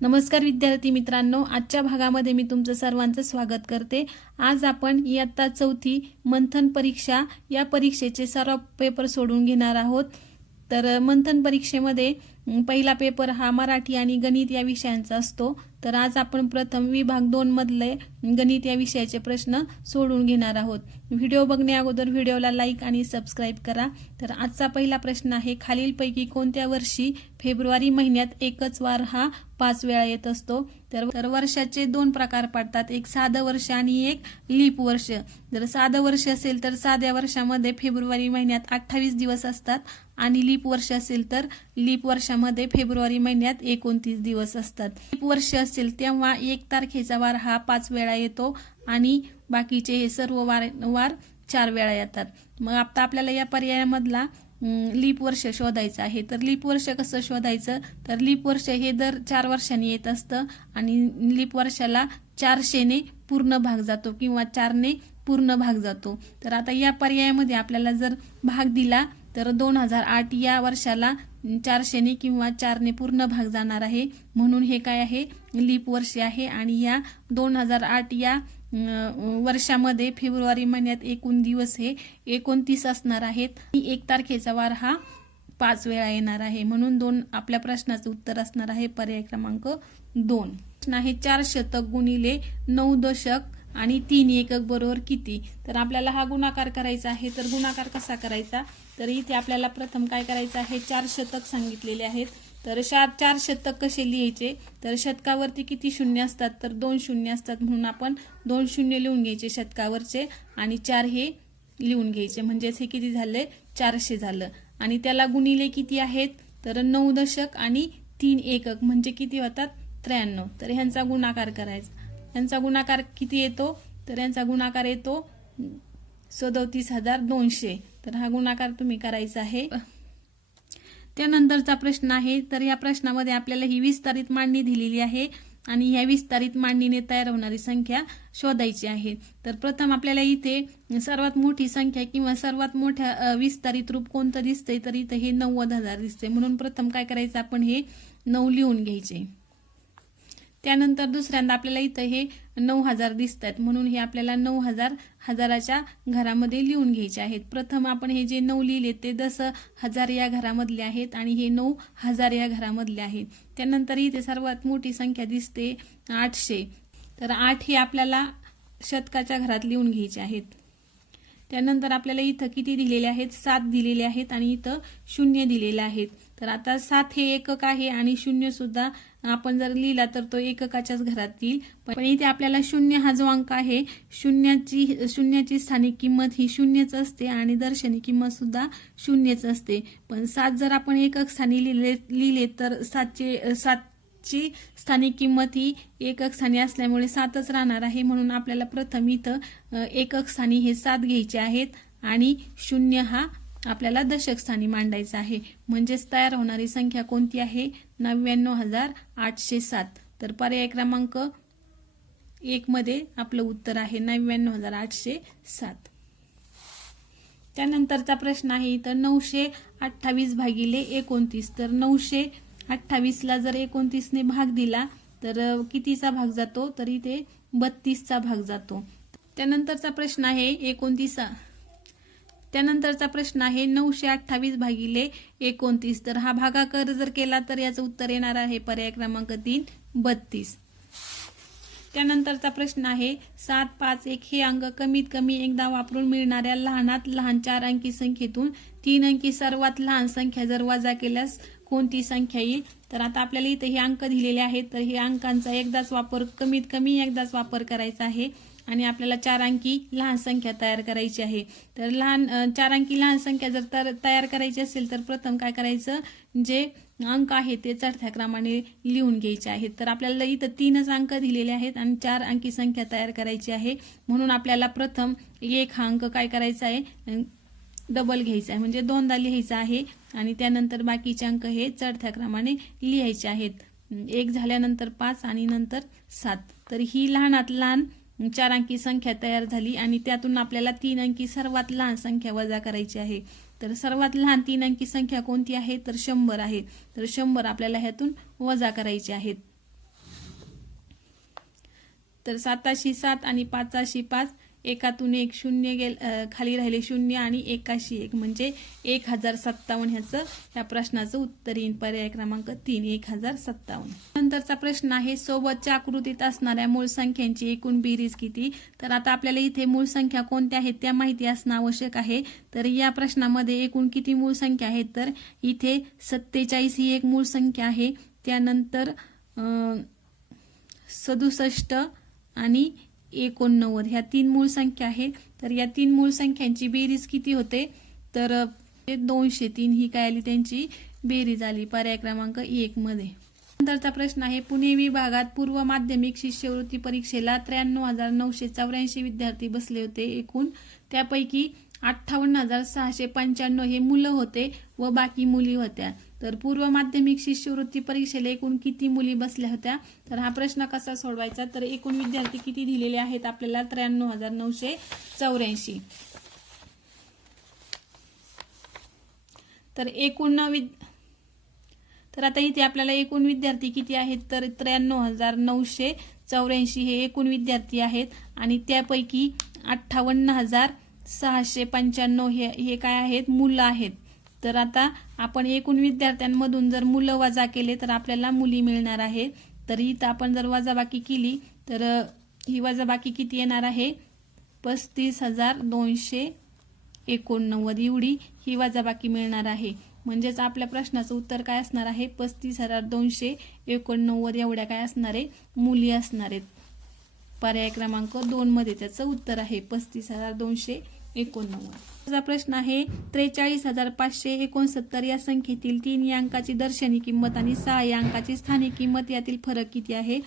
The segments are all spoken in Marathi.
नमस्कार विद्यार्थी मित्रांनो, आजच्या भागामध्ये मी तुमचं सर्वांचं स्वागत करते। आज आपण इयत्ता 4थी मंथन परीक्षा या परीक्षेचे सर्व पेपर सोडून घेणार आहोत। तर मंथन परीक्षेमध्ये पहिला पेपर हा मराठी आणि गणित या विषयांचा असतो। तर आज आपण प्रथम विभाग 2 मधले गणित या विषयाचे प्रश्न सोडून घेणार आहोत। व्हिडिओ बघण्या अगोदर व्हिडिओला लाईक आणि सबस्क्राइब करा। तर आजचा पहिला प्रश्न आहे, खालीलपैकी कोणत्या वर्षी फेब्रुवारी महिन्यात एकच वार हा 5 वेळा येत असतो? तर वर्षाचे 2 प्रकार पडतात, एक साधं वर्ष आणि एक लीप वर्ष। जर साधं वर्ष असेल तर साध्या वर्षामध्ये फेब्रुवारी महिन्यात 28 दिवस असतात आणि लीप वर्ष असेल तर लीप वर्षामध्ये फेब्रुवारी महिन्यात 29 दिवस असतात। लीप वर्ष असेल तेव्हा 1 तारखेचा वार हा 5 वेळा येतो आणि बाकीचे हे सर्व वार 4 वेळा येतात। मग आता आपल्याला या पर्यायामधला लीप वर्ष शोधायचं आहे। तर लीप वर्ष कसं शोधायचं? तर लीप वर्ष हे दर 4 वर्षांनी येत असतं आणि लीप वर्षाला 400 ने पूर्ण भाग जातो किंवा 4 ने पूर्ण भाग जातो। तर आता या पर्यायामध्ये आपल्याला जर भाग दिला तर 2008 या वर्षाला 400 ने किंवा 4 ने पूर्ण भाग जाणार आहे, म्हणून हे काय आहे? लीप वर्ष आहे। आणि या 2008 या वर्षामध्ये फेब्रुवारी महिन्यात एकूण दिवस हे 29 असणार आहेत। 1 तारखेचा वार हा 5 वेळा येणार आहे, म्हणून आपल्या प्रश्नाचं उत्तर असणार आहे पर्याय क्रमांक 2। प्रश्न आहे, 4 शतक गुणिले 9 दशक आणि 3 एकक बरोबर किती? तर आपल्याला हा गुणाकार करायचा आहे। तर गुणाकार कसा करायचा? तर इथे आपल्याला प्रथम काय करायचं आहे, 4 शतक सांगितलेले आहेत। तर 4 शतक कसे लिहायचे? तर शतकावरती किती शून्य असतात? तर 2 शून्य असतात, म्हणून आपण 2 शून्य लिहून घ्यायचे शतकावरचे आणि 4 हे लिहून घ्यायचे, म्हणजे हे किती झाले? 400 झालं। आणि त्याला गुणिले किती आहेत? तर 9 दशक आणि 3 एकक म्हणजे किती होतात? 93। तर ह्यांचा गुणाकार करायचा। यांचा गुणाकार किती येतो? तर यांचा गुणाकार येतो 37200। तर हा गुणाकार तुम्ही करायचा आहे। त्यानंतरचा प्रश्न आहे, तर या प्रश्नामध्ये आपल्याला ही विस्तारित मांडणी दिलेली आहे आणि ह्या विस्तारित मांडणीने तयार होणारी संख्या शोधायची आहे। तर प्रथम आपल्याला इथे सर्वात मोठी संख्या किंवा सर्वात मोठ्या विस्तारित रूप कोणतं दिसतंय? तर इथे हे 90,000 दिसते, म्हणून प्रथम काय करायचं, आपण हे 9 लिहून घ्यायचे। त्यानंतर दुसऱ्यांदा आपल्याला इथं हे 9000 दिसत आहेत, म्हणून हे आपल्याला 9000 हजाराच्या घरामध्ये लिहून घ्यायचे आहेत। प्रथम आपण हे जे 9 लिहिले ते 10,000 या घरामधले आहेत आणि हे 9000 या घरामधले आहेत। त्यानंतर इथे सर्वात मोठी संख्या दिसते 800। तर 8 हे आपल्याला शतकाच्या घरात लिहून घ्यायचे आहेत। त्यानंतर आपल्याला इथं किती दिलेले आहेत? 7 दिलेले आहेत आणि इथं 0 दिलेले आहेत। तर आता 7 हे एकक आहे आणि 0 सुद्धा आपण जर लिहिला तर तो एककाच्याच घरात येईल, पण इथे आपल्याला 0 हा जो अंक आहे, शून्याची स्थानिक किंमत ही 0च असते आणि दर्शनी किंमत सुद्धा 0च असते। पण 7 जर आपण एकक स्थानी लिहिले तर 7ची स्थानिक किंमत ही एकक स्थानी असल्यामुळे 7च राहणार आहे, म्हणून आपल्याला प्रथम इथं एकक स्थानी हे 7 घ्यायचे आहेत आणि 0 हा आपल्याला दशक स्थानी मांडायचा आहे। म्हणजेच तयार होणारी संख्या कोणती आहे? 99,807। तर पर्याय क्रमांक 1 मध्ये आपलं उत्तर आहे 99,807। त्यानंतरचा प्रश्न आहे इथं 928 भागिले 29। तर 928 ला जर 29 ने भाग दिला तर कितीचा भाग जातो? तर इथे 32चा भाग जातो। त्यानंतरचा प्रश्न आहे 928 भागिले 29। तर हा भागाकार जर केला तर याचं उत्तर येणार आहे पर्याय क्रमांक 3 32। त्यानंतरचा प्रश्न आहे 751 हे अंक कमीत कमी एकदा वापरून मिळणाऱ्या लहानात लहान 4 अंकी संख्येतून 3 अंकी सर्वात लहान संख्या जर वजा केल्यास कोणती संख्या येईल? तर आता आपल्याला इथे हे अंक दिलेले आहेत, तर हे अंकांचा कमीत कमी एकदाच वापर करायचा आहे आणि आपल्याला 4 अंकी लहान संख्या तयार करायची आहे। तर 4 अंकी लहान संख्या जर तयार करायची असेल तर प्रथम काय करायचं, जे अंक आहे ते चढत्या क्रमाने लिहून घ्यायचे आहेत। तर आपल्याला इथं 3च अंक दिलेले आहेत आणि 4 अंकी संख्या तयार करायची आहे, म्हणून आपल्याला प्रथम 1 हा अंक काय करायचा आहे, डबल घ्यायचा आहे, म्हणजे 2दा लिहायचा आहे आणि त्यानंतर बाकीचे अंक हे चढत्या क्रमाने लिहायचे आहेत। 1 झाल्यानंतर 5 आणि नंतर 7। तर ही लहानात लहान 4 अंकी संख्या तयार झाली आणि त्यातून आपल्याला 3 अंकी सर्वात लहान संख्या वजा करायची आहे। तर सर्वात लहान 3 अंकी संख्या कोणती आहे? तर 100 आहे। तर 100 आपल्याला ह्यातून वजा करायचे आहेत। तर 7 आणि 5 एकातून एक शून्य खाली राहिले शून्य आणि 1 म्हणजे 1057 ह्याचं या प्रश्नाचं उत्तर येईल पर्याय क्रमांक 3 1057. नंतरचा प्रश्न आहे सोबतच्या आकृतीत असणाऱ्या मूळ संख्यांची एकूण बेरीज किती. तर आता आपल्याला इथे मूळ संख्या कोणत्या आहेत त्या माहिती असणं आवश्यक आहे. तर या प्रश्नामध्ये एकूण किती मूळ संख्या आहेत तर इथे 47 ही एक मूळ संख्या आहे. त्यानंतर 67 आणि 89 ह्या 3 मूळ संख्या आहेत. तर या 3 मूळ संख्यांची बेरीज किती होते तर 203 ही काय आली त्यांची बेरीज आली पर्याय क्रमांक 1 मध्ये. नंतरचा प्रश्न आहे पुणे विभागात पूर्व माध्यमिक शिष्यवृत्ती परीक्षेला 93,984 विद्यार्थी बसले होते एकूण. त्यापैकी 58,695 हे मुलं होते व बाकी मुली होत्या. तर पूर्व माध्यमिक शिष्यवृत्ती परीक्षेला एकूण किती मुली बसल्या होत्या. तर हा प्रश्न कसा सोडवायचा तर एकूण विद्यार्थी किती दिलेले आहेत आपल्याला 93,984. तर आता इथे आपल्याला एकूण विद्यार्थी किती आहेत तर 93,984 हे एकूण विद्यार्थी आहेत आणि त्यापैकी 58,695 हे काय आहेत मुलं आहेत. तर आता आपण एकूण विद्यार्थ्यांमधून जर मुलं वजा केले तर आपल्याला मुली मिळणार आहे. तर इथं आपण जर वजाबाकी केली तर ही वजाबाकी किती येणार आहे 35,289 एवढी ही वजाबाकी मिळणार आहे. म्हणजेच आपल्या प्रश्नाचं उत्तर काय असणार आहे 35,289 एवढ्या काय असणार आहे मुली असणार आहेत. पर्याय क्रमांक 2 मध्ये त्याचं उत्तर आहे 35,289. प्रश्न आहे 43,569 या संख्येतील 3 या अंकाची दर्शनी किंमत आणि 6 या अंकाची स्थानिक किंमत यातील फरक किती आहे.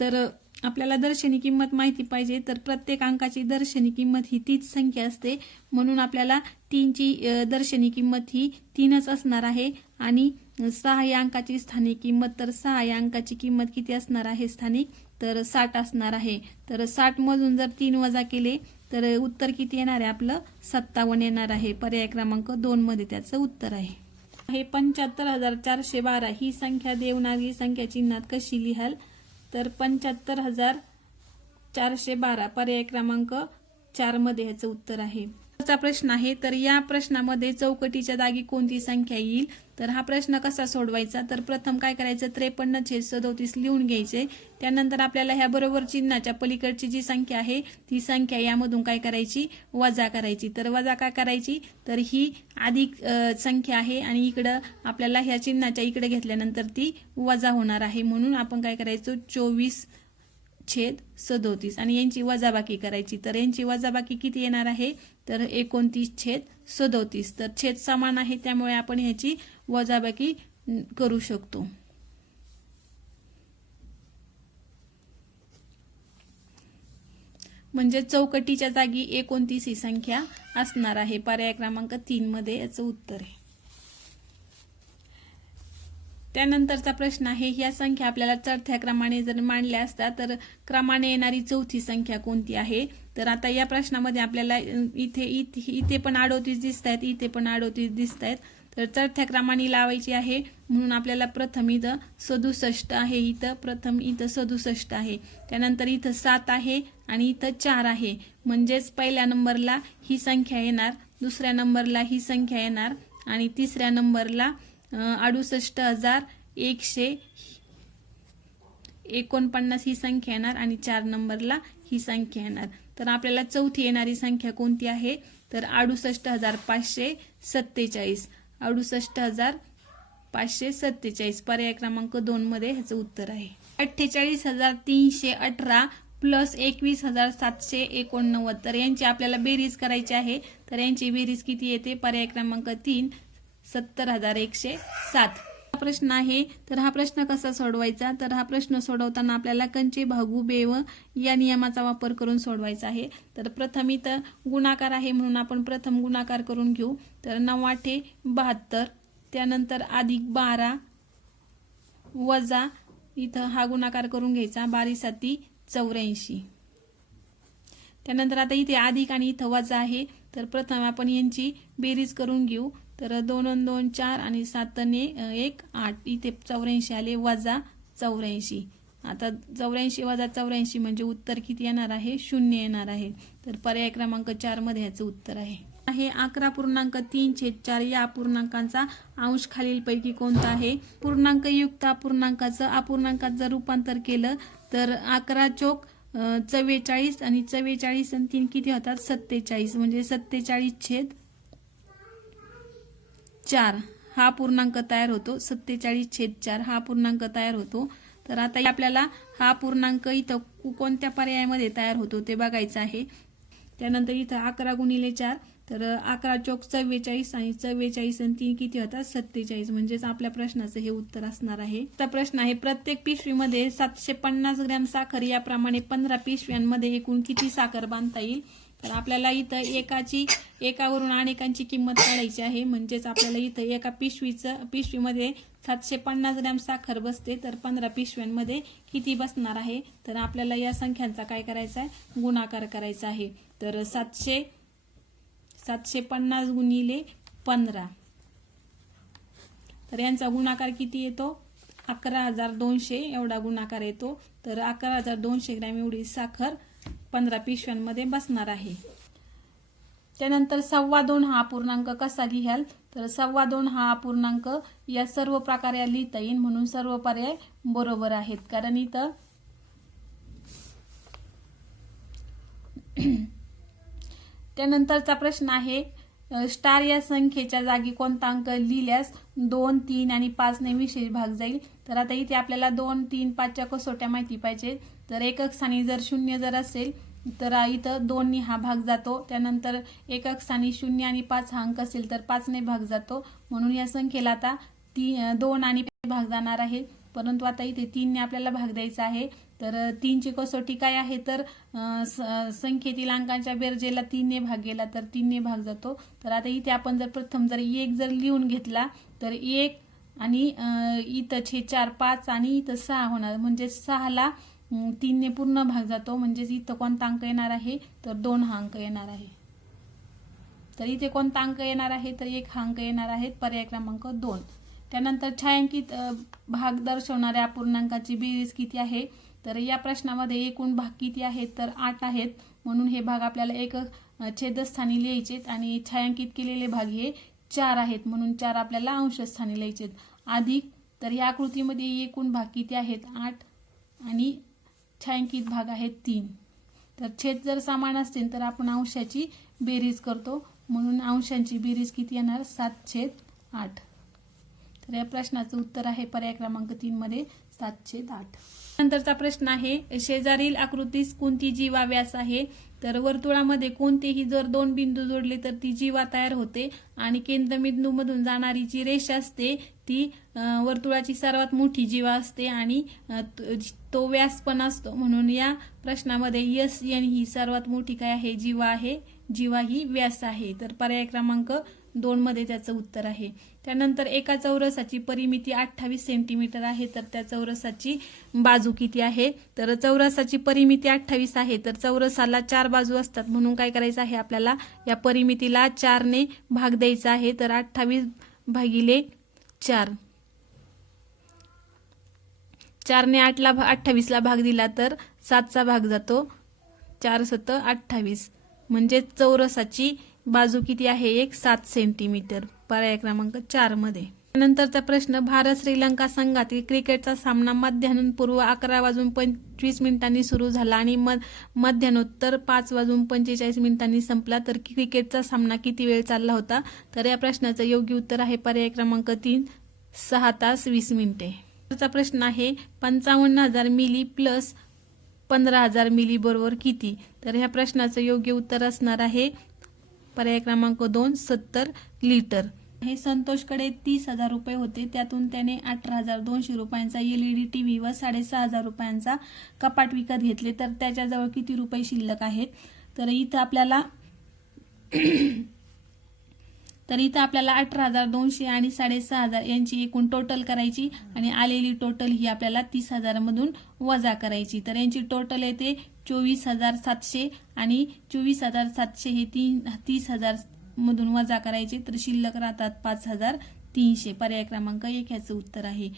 तर आपल्याला दर्शनी किंमत माहिती पाहिजे. तर प्रत्येक अंकाची दर्शनी किंमत ही तीच संख्या असते म्हणून आपल्याला 3ची दर्शनी किंमत ही 3च असणार आहे. आणि 6 या अंकाची स्थानिक किंमत तर 6 या अंकाची किंमत किती असणार आहे स्थानिक तर 60 असणार आहे. तर 60 मधून जर 3 वजा केले तर उत्तर किती येणार आहे आपलं 57 येणार आहे. पर्याय क्रमांक 2 मध्ये त्याचं उत्तर आहे. 75,412 ही संख्या देवनागरी संख्या चिन्हात कशी लिहाल तर 75,412 पर्याय क्रमांक 4 मध्ये ह्याचं उत्तर आहे. पुढचा प्रश्न आहे तर या प्रश्नामध्ये चौकटीच्या जागी कोणती संख्या येईल. तर हा प्रश्न कसा सोडवायचा तर प्रथम काय करायचं 53/37 लिहून घ्यायचे. त्यानंतर आपल्याला ह्या बरोबर चिन्हाच्या पलीकडची जी संख्या आहे ती संख्या यामधून काय करायची वजा करायची. तर वजा काय करायची तर ही अधिक संख्या आहे आणि इकडं आपल्याला ह्या चिन्हाच्या इकडे घेतल्यानंतर ती वजा होणार आहे. म्हणून आपण काय करायचं 24/37 आणि यांची वजाबाकी करायची. तर यांची वजाबाकी किती येणार आहे तर 29/37. तर छेद समान आहे त्यामुळे आपण ह्याची वजाबाकी करू शकतो. म्हणजे चौकटीच्या जागी 29 ही संख्या असणार आहे. पर्याय क्रमांक 3 मध्ये याचं उत्तर आहे. त्यानंतरचा प्रश्न आहे ह्या संख्या आपल्याला चढत्या क्रमाने जर मांडल्या असतात तर क्रमाने येणारी चौथी संख्या कोणती आहे. तर आता या प्रश्नामध्ये आपल्याला इथे पण 38 दिसत आहेत इथे पण 38 दिसत आहेत. तर चढत्या क्रमाने लावायची आहे म्हणून आपल्याला प्रथम इथं 67 आहे प्रथम इथं 67 आहे. त्यानंतर इथं 7 आहे आणि इथं 4 आहे. म्हणजेच पहिल्या नंबरला ही संख्या येणार दुसऱ्या नंबरला ही संख्या येणार आणि तिसऱ्या नंबरला 68,149 ही संख्या येणार आणि 4 नंबरला ही संख्या येणार. तर आपल्याला चौथी येणारी संख्या कोणती आहे तर 68,547. 68,547 पर्याय क्रमांक 2 मध्ये ह्याचं उत्तर आहे. 48,318 प्लस 21,789 तर यांची आपल्याला बेरीज करायची आहे. तर यांची बेरीज किती येते पर्याय क्रमांक 3 70,107. प्रश्न आहे तर हा प्रश्न कसा सोडवायचा तर हा प्रश्न सोडवताना आपल्याला कंचे भागू बेव या नियमाचा वापर करून सोडवायचा आहे. तर प्रथम इथं गुणाकार आहे म्हणून आपण प्रथम गुणाकार करून घेऊ. तर 9×8 = 72 त्यानंतर अधिक 12 वजा इथं हा गुणाकार करून घ्यायचा 12×7 = 84. त्यानंतर आता इथे अधिक आणि इथं वजा आहे तर प्रथम आपण यांची बेरीज करून घेऊ. तर 2 आणि 2 4 आणि 7 आणि 1 8 इथे 84 आले वजा 84. आता 84 वजा 84 म्हणजे उत्तर किती येणार आहे? 0 येणार आहे. तर पर्याय क्रमांक 4 मध्ये याचं उत्तर आहे. 11.3/4 या अपूर्णांकांचा अंश खालीलपैकी कोणता आहे? पूर्णांक युक्त अपूर्णांकाचं अपूर्णांकात जर रूपांतर केलं तर 11 चोक 44 आणि 44 आणि 3 किती होतात? 47 म्हणजे 47/4 हा पूर्णांक तयार होतो. 47/4 हा पूर्णांक तयार होतो. तर आता आपल्याला हा पूर्णांक इथं कोणत्या पर्यायामध्ये तयार होतो ते बघायचं आहे. त्यानंतर इथं 11 गुणिले 4 तर 11 चोक 44 आणि 44 आणि 3 किती होतात? 47 म्हणजेच आपल्या प्रश्नाचं हे उत्तर असणार आहे. आता प्रश्न आहे, प्रत्येक पिशवीमध्ये 750 ग्रॅम साखर याप्रमाणे 15 पिशव्यांमध्ये एकूण किती साखर बांधता येईल? तर आपल्याला इथं एकावरून अनेकांची किंमत काढायची आहे. म्हणजेच आपल्याला इथं एका पिशवीमध्ये 750 ग्रॅम साखर बसते, तर 15 पिशव्यांमध्ये किती बसणार आहे? तर आपल्याला या संख्यांचा काय करायचा आहे? गुणाकार करायचा आहे. तर 750 गुणिले 15 तर यांचा गुणाकार किती येतो? 11,200 एवढा गुणाकार येतो. तर 11,200 ग्रॅम एवढी साखर 15 पिशव्यांमध्ये बसणार आहे. त्यानंतर 2.25 हा अपूर्णांक कसा लिहाल? तर 2.25 हा अपूर्णांक या सर्व प्रकारे लिहिता येईल, म्हणून सर्व पर्याय बरोबर आहेत. कारण इथं त्यानंतरचा प्रश्न आहे, स्टार या संख्येच्या जागी कोणता अंक लिहिल्यास 2, 3 आणि 5 ने विशेष भाग जाईल? तर आता इथे आपल्याला 2, 3, 5च्या कसोट्या माहिती पाहिजे. तर एकक स्थानी जर 0 जर असेल तर इथं 2 ने हा भाग जातो. त्यानंतर एकक स्थानी 0 आणि 5 हा अंक असेल तर 5 ने भाग जातो. म्हणून या संख्येला आता 2 आणि भाग जाणार आहे. परंतु आता इथे 3 ने आपल्याला भाग द्यायचा आहे. तर 3 ची कसोटी काय आहे? तर संख्येतील अंकांच्या बेरजेला 3 ने भाग गेला तर 3 ने भाग जातो. तर आता इथे आपण जर प्रथम जर 1 जर लिहून घेतला तर 1 आणि इथं 4, 5 आणि इथं 6 होणार. म्हणजे 6 ला 3 ने पूर्ण भाग जातो. म्हणजेच इथं कोणता अंक येणार आहे? तर 2 हा अंक येणार आहे. तर इथे कोणता अंक येणार आहे? तर 1 हा अंक येणार आहे. पर्याय क्रमांक 2. त्यानंतर छायांकित भाग दर्शवणाऱ्या अपूर्णांकाची बेरीज किती आहे? तर या प्रश्नामध्ये एकूण भाग किती आहेत? तर 8 आहेत. म्हणून हे भाग आपल्याला एक छेदस्थानी लिहायचे आणि छायांकित केलेले भाग हे 4 आहेत. म्हणून 4 आपल्याला अंशस्थानी लिहायचे. अधिक तर या आकृतीमध्ये एकूण भाग किती आहेत? 8 आणि छायांकित भाग आहेत 3. तर छेद जर समान असतील तर आपण अंशाची बेरीज करतो. म्हणून अंशांची बेरीज किती येणार? 7/8. तर या प्रश्नाचं उत्तर आहे पर्याय क्रमांक 3 मध्ये 7/8. नंतरचा प्रश्न आहे, शेजारील आकृतीस कोणती जीवा व्यास आहे? तर वर्तुळामध्ये कोणतेही जर 2 बिंदू जोडले तर ती जीवा तयार होते आणि केंद्रबिंदूमधून जाणारी जी रेषा असते ती वर्तुळाची सर्वात मोठी जीवा असते आणि तो व्यास पण असतो. म्हणून या प्रश्नामध्ये SN ही सर्वात मोठी काय आहे? जीवा आहे. जीवा ही व्यास आहे. तर पर्याय क्रमांक 2 मध्ये त्याचं उत्तर आहे. त्यानंतर एका चौरसाची परिमिती 28 सेंटीमीटर आहे. तर त्या चौरसाची बाजू किती आहे? तर चौरसाची परिमिती 28 आहे. तर चौरसाला 4 बाजू असतात. म्हणून काय करायचं आहे? आपल्याला या परिमितीला 4 ने भाग द्यायचा आहे. तर 28 भागिले 4 4 ने 28 ला भाग दिला तर 7चा भाग जातो. 4 7 28 म्हणजे चौरसाची बाजू किती आहे? 7 सेंटीमीटर. पर्याय क्रमांक 4 मध्ये. नंतरचा प्रश्न, भारत श्रीलंका संघातील क्रिकेटचा सामना मध्यान्हपूर्व 11:25 सुरू झाला आणि मध्यान्होत्तर 5:45 संपला. तर क्रिकेटचा सामना किती वेळ चालला होता? तर या प्रश्नाचं योग्य उत्तर आहे पर्याय क्रमांक 3 6 तास 20 मिनिटे. नंतरचा प्रश्न आहे, 55,000 मिली प्लस 15,000 मिली बरोबर किती? तर ह्या प्रश्नाचं योग्य उत्तर असणार आहे पर्याय क्रमांक 2 70 लिटर. हे संतोषकडे 30,000 रुपये होते. त्यातून त्याने 18,200 रुपयांचा LED टीव्ही व 6,500 रुपयांचा कपाट विकत घेतले. तर त्याच्याजवळ किती रुपये शिल्लक आहेत? तर इथं आपल्याला 18,200 आणि 6,500 यांची एकूण टोटल करायची आणि आलेली टोटल ही आपल्याला 30,000 मधून वजा करायची. तर यांची टोटल येते 24,700 आणि 24,700 हे 30,000 मधून वजा करायचे तर शिल्लक राहतात 5,300. पर्याय क्रमांक 1 याचं उत्तर आहे.